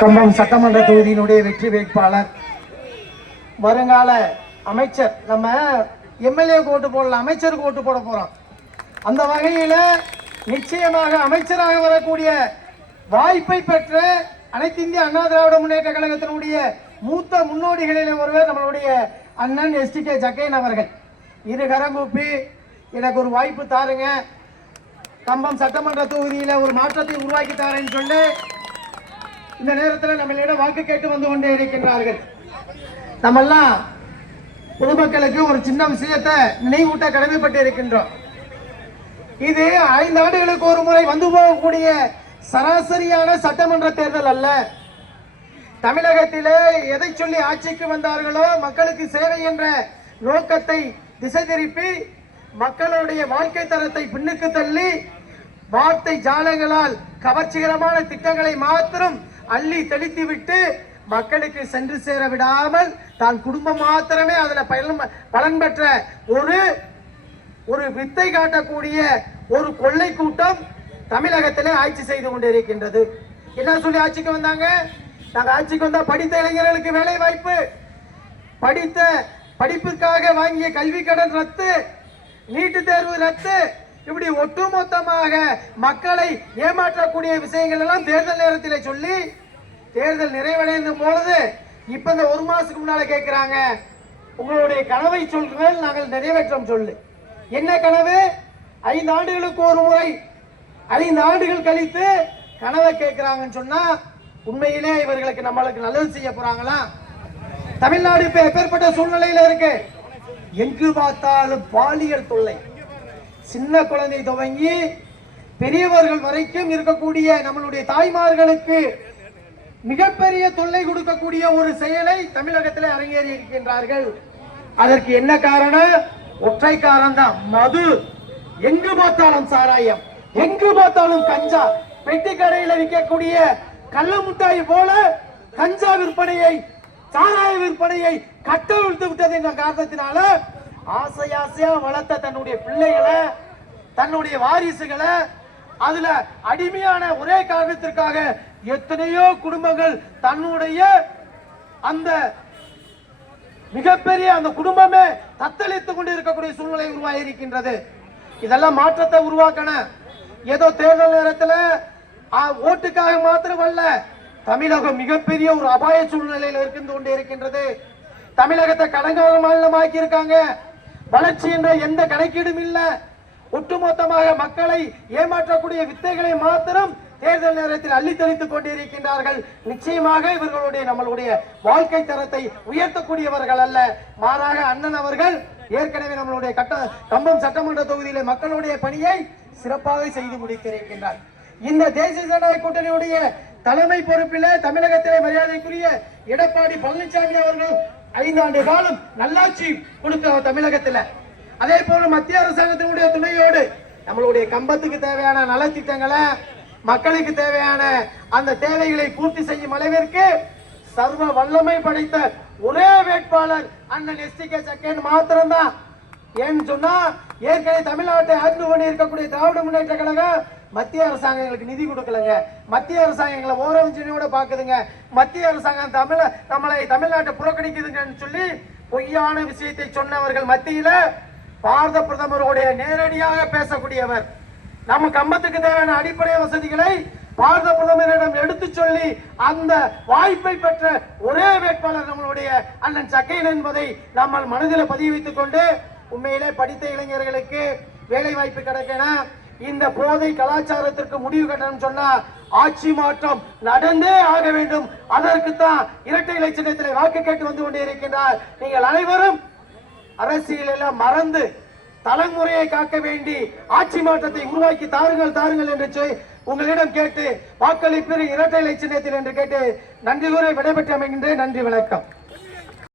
கம்பம் சட்டமன்ற தொகுதியினுடைய வெற்றி வேட்பாளர், வருங்கால அமைச்சர். நம்ம எம்எல்ஏ ஓட்டு போடல, அமைச்சருக்கு ஓட்டு போட போறோம். அந்த வகையில நிச்சயமாக அமைச்சராக வரக்கூடிய வாய்ப்பை பெற்ற அனைத்து இந்திய அண்ணா திராவிட முன்னேற்ற கழகத்தினுடைய மூத்த முன்னோடிகளில் ஒருவர் நம்மளுடைய அண்ணன் STK ஜக்கையன் அவர்கள். இரு கரங்கூப்பி எனக்கு ஒரு வாய்ப்பு தாருங்க, கம்பம் சட்டமன்ற தொகுதியில ஒரு மாற்றத்தை உருவாக்கி தாரேன்னு சொல்லி இந்த நேரத்தில் நம்மளிடம் வாக்கு கேட்டு வந்து கொண்டே இருக்கின்றார்கள். நம்மெல்லாம் பொதுமக்களுக்கு ஒரு சின்ன விஷயத்தை நினைவூட்ட கடமைப்பட்டு இருக்கின்றோம். இது 5 ஆண்டுகளுக்கு ஒரு முறை வந்து போகக்கூடிய சராசரியான சட்டமன்ற தேர்தல் அல்ல. தமிழகத்திலே எதை சொல்லி ஆட்சிக்கு வந்தார்களோ மக்களுக்கு சேவை என்ற நோக்கத்தை திசை திருப்பி மக்களுடைய வாழ்க்கை தரத்தை பின்னுக்கு தள்ளி வார்த்தை ஜாலங்களால் கவர்ச்சிகரமான திட்டங்களை மாத்திரம் அள்ளி தெளித்து விட்டு மக்களுக்கு சென்று சேர விடாமல் தான் குடும்பம் மாத்திரமே அதுல பலன் பெற்ற ஒரு வித்தை காட்டக்கூடிய ஒரு கொள்ளை கூட்டம் தமிழகத்திலே ஆட்சி செய்து கொண்டிருக்கின்றது. என்ன சொல்லி ஆட்சிக்கு வந்தாங்க? நாங்க ஆட்சிக்கு வந்தா படித்த இளைஞர்களுக்கு வேலை வாய்ப்பு, படித்த படிப்புக்காக வாங்கிய கல்வி கடன் ரத்து, நீட்டு தேர்வு ரத்து, இப்படி ஒட்டுமொத்தமாக மக்களை ஏமாற்றக்கூடிய விஷயங்கள் எல்லாம் தேர்தல் நேரத்தில் சொல்லி தேர்தல் நிறைவடைந்த பொழுது இப்ப இந்த 1 மாசத்துக்கு முன்னால கேட்கிறாங்க, உங்களுடைய கனவை சொல்கிறேன் நாங்கள் நிறைவேற்றம் சொல்லு. என்ன கனவு? 5 ஆண்டுகளுக்கு ஒரு முறை 5 ஆண்டுகள் கழித்து கனவை கேட்கிறாங்கன்னு சொன்னா உண்மையிலே இவர்களுக்கு நம்மளுக்கு நல்லது செய்ய போறாங்களா? தமிழ்நாடு இப்ப எப்பேற்பட்ட சூழ்நிலையில இருக்கு? எங்கு பார்த்தாலும் பாலியல் தொல்லை, சின்ன குழந்தை துவங்கி பெரியவர்கள் வரைக்கும் இருக்கக்கூடிய நம்மளுடைய தாய்மார்களுக்கு மிகப்பெரிய தொல்லை கொடுக்கக்கூடிய ஒரு செயலை தமிழகத்தில் அரங்கேறி இருக்கின்றார்கள். அதற்கு என்ன காரணம்? ஒற்றை காரணம் தான், மது. எங்கு பார்த்தாலும் சாராயம், எங்கு பார்த்தாலும் கஞ்சா. பெட்டி கடையில விற்கக்கூடிய கள்ள முட்டாய் போல கஞ்சா விற்பனையை, சாராய விற்பனையை கட்டவிழ்த்து விட்டது என்ற காரணத்தினால ஆசையா வளர்த்த தன்னுடைய பிள்ளைகளை, தன்னுடைய வாரிசுகளை அதுல அடிமையான ஒரே காரணத்திற்காக எத்தனையோ குடும்பங்கள் தன்னுடைய அந்த மிகப்பெரிய அந்த குடும்பமே தத்தளித்துக் கொண்டு இருக்கக்கூடிய சூழ்நிலை உருவாகி இருக்கின்றது. இதெல்லாம் மாற்றத்தை உருவாக்கணும். ஏதோ தேர்தல் நேரத்தில் ஓட்டுக்காக மாத்திரம் அல்ல, தமிழகம் மிகப்பெரிய ஒரு அபாய சூழ்நிலையில் இருந்து கொண்டே இருக்கின்றது. தமிழகத்தை கடங்கால மாநிலமாக்கி இருக்காங்க. வளர்ச்சி என்ற எந்த கணக்கீடும் இல்ல. ஒட்டுமொத்தமாக மக்களை ஏமாற்றக்கூடிய வித்தைகளை மாத்திரம் தேர்தல் நேரத்தில் அள்ளி தெளித்துக் கொண்டிருக்கின்றார்கள். நிச்சயமாக இவர்களுடைய நம்மளுடைய வாழ்க்கை தரத்தை உயர்த்தக்கூடியவர்கள் அல்ல. மாறாக அண்ணன் அவர்கள் ஏற்கனவே நம்மளுடைய கம்பம் சட்டமன்ற தொகுதியிலே மக்களுடைய பணியை சிறப்பாக செய்து முடித்திருக்கின்றார். இந்த தேசிய ஜனநாயக கூட்டணியுடைய தலைமை பொறுப்பிலே தமிழகத்திலே மரியாதைக்குரிய எடப்பாடி பழனிசாமி அவர்கள் 5 ஆண்டு காலம் நல்லாட்சி கொடுத்த தமிழகத்தில், அதே போல மத்திய அரசாங்கத்தினுடைய துணையோடு நம்மளுடைய கம்பத்துக்கு தேவையான நலத்திட்டங்களை, மக்களுக்கு தேவையான அந்த தேவைகளை பூர்த்தி செய்யும் அளவிற்கு சர்வ வல்லமை படைத்த ஒரே வேட்பாளர் அண்ணன் STK ஜக்கையன் மாத்திரம்தான். ஏன்னு சொன்னா ஏற்கனவே தமிழ்நாட்டை ஆண்டு கொண்டு இருக்கக்கூடிய திராவிட முன்னேற்ற கழகம் மத்திய அரசாங்கம் எங்களுக்கு நிதி கொடுக்கலங்க, மத்திய அரசாங்கம் எங்களை ஓரவஞ்சனையோட பாக்குதுங்க, மத்திய அரசாங்கம் நம்மளை தமிழ்நாட்டை புறக்கணிக்குதுங்கன்னு சொல்லி பொய்யான விஷயத்தை சொன்னவர்கள் மத்தியில பாரத பிரதமருடைய நேரடியாக பேசக்கூடியவர். நம்ம கம்பத்துக்கு தேவையான அடிப்படை வசதிகளை பாரத பிரதமரிடம் எடுத்து சொல்லி அந்த வாய்ப்பை பெற்ற ஒரே வேட்பாளர் நம்மளுடைய அண்ணன் ஜக்கையன் என்பதை நம்ம மனதில் பதிவு வைத்துக் கொண்டு, உண்மையிலே படித்த இளைஞர்களுக்கு வேலை வாய்ப்பு கிடைக்கணும், இந்த போதை கலாச்சாரத்திற்கு முடிவு கட்டணும் சொன்னா ஆட்சி மாற்றம் நடந்தே ஆக வேண்டும். அதற்குத்தான் இரட்டை இலை சின்னத்தில் வாக்கு கேட்டு வந்து கொண்டே இருக்கின்றார். நீங்கள் அனைவரும் அரசியல் எல்லாம் மறந்து தலைமுறையை காக்க வேண்டி ஆட்சி மாற்றத்தை உருவாக்கி தாருங்கள் என்று உங்களிடம் கேட்டு வாக்களிப்பு இரட்டை இலை சின்னத்தில் என்று கேட்டு நன்றி கூறி விடைபெற்று அமைகின்றேன். நன்றி, வணக்கம்.